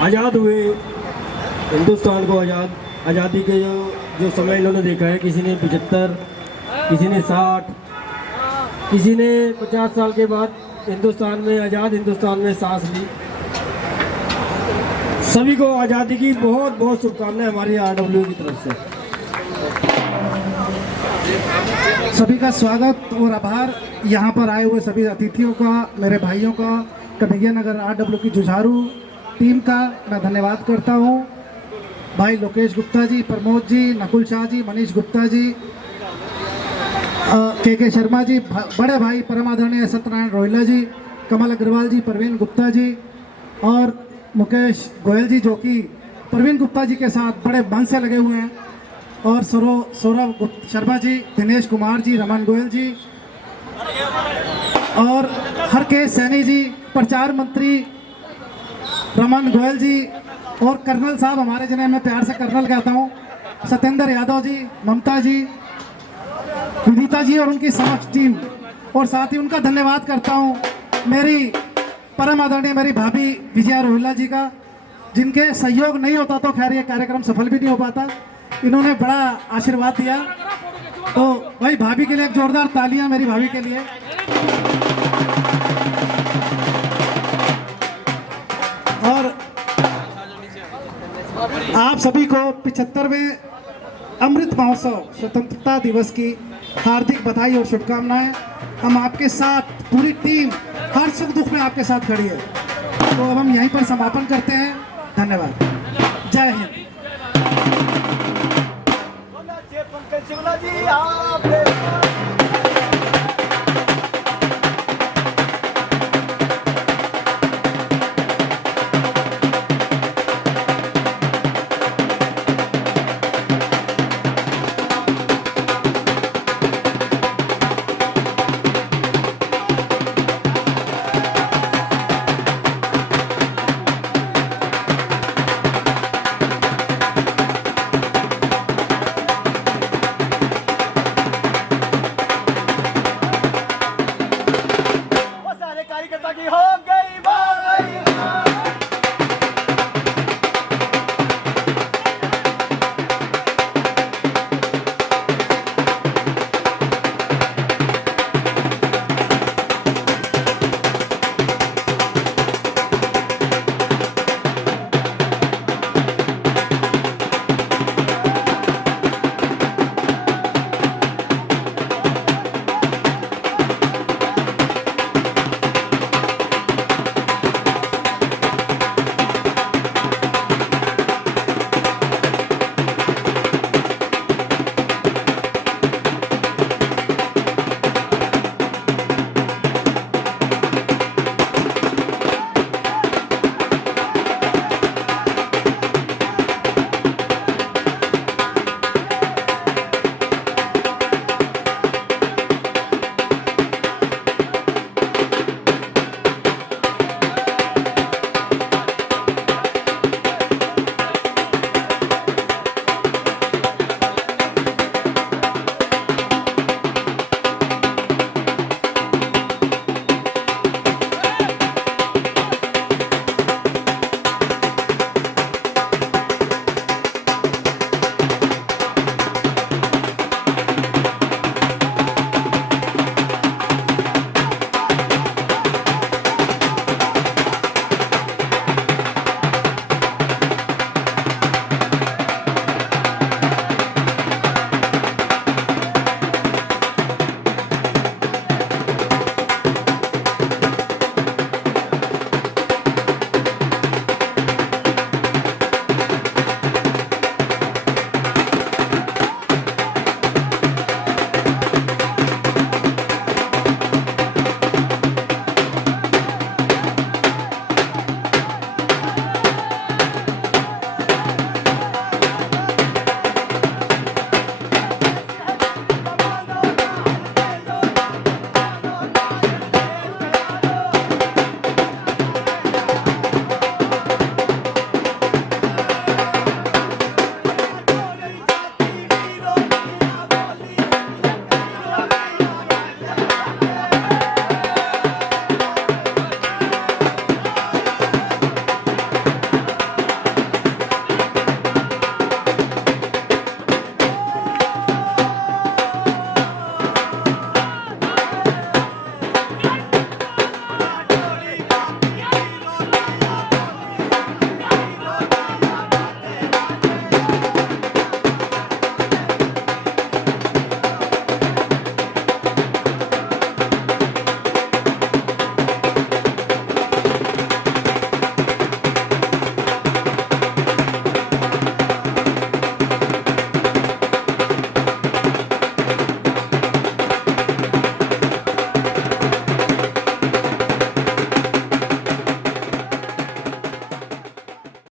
आज़ाद हुए हिंदुस्तान को आज़ादी के जो समय इन्होंने देखा है, किसी ने 75, किसी ने 60, किसी ने 50 साल के बाद हिंदुस्तान में आज़ाद हिंदुस्तान में सांस ली। सभी को आज़ादी की बहुत बहुत शुभकामनाएं हमारी RWA की तरफ से। सभी का स्वागत और आभार। यहाँ पर आए हुए सभी अतिथियों का, मेरे भाइयों का, कन्हैया नगर RWA की जुझारू टीम का मैं धन्यवाद करता हूँ। भाई लोकेश गुप्ता जी, प्रमोद जी, नकुल शाह जी, मनीष गुप्ता जी, के शर्मा जी, बड़े भाई परम आदरणीय सत्यनारायण रोहिला जी, कमल अग्रवाल जी, प्रवीण गुप्ता जी और मुकेश गोयल जी, जो कि प्रवीण गुप्ता जी के साथ बड़े मन से लगे हुए हैं, और सौरभ शर्मा जी, दिनेश कुमार जी, रमन गोयल जी और हरकेश सैनी जी, प्रचार मंत्री रमन गोयल जी और कर्नल साहब, हमारे जिन्हें मैं प्यार से कर्नल कहता हूँ, सत्येंद्र यादव जी, ममता जी, विनीता जी और उनकी समक्ष टीम, और साथ ही उनका धन्यवाद करता हूँ मेरी परम आदरणीय मेरी भाभी विजया रोहिला जी का, जिनके सहयोग नहीं होता तो खैर ये कार्यक्रम सफल भी नहीं हो पाता। इन्होंने बड़ा आशीर्वाद दिया, तो भाई भाभी के लिए एक जोरदार तालियां मेरी भाभी के लिए। और आप सभी को 75वें अमृत महोत्सव स्वतंत्रता दिवस की हार्दिक बधाई और शुभकामनाएं। हम आपके साथ पूरी टीम हर सुख दुख में आपके साथ खड़ी है। तो अब हम यहीं पर समापन करते हैं। धन्यवाद। जय हिंद।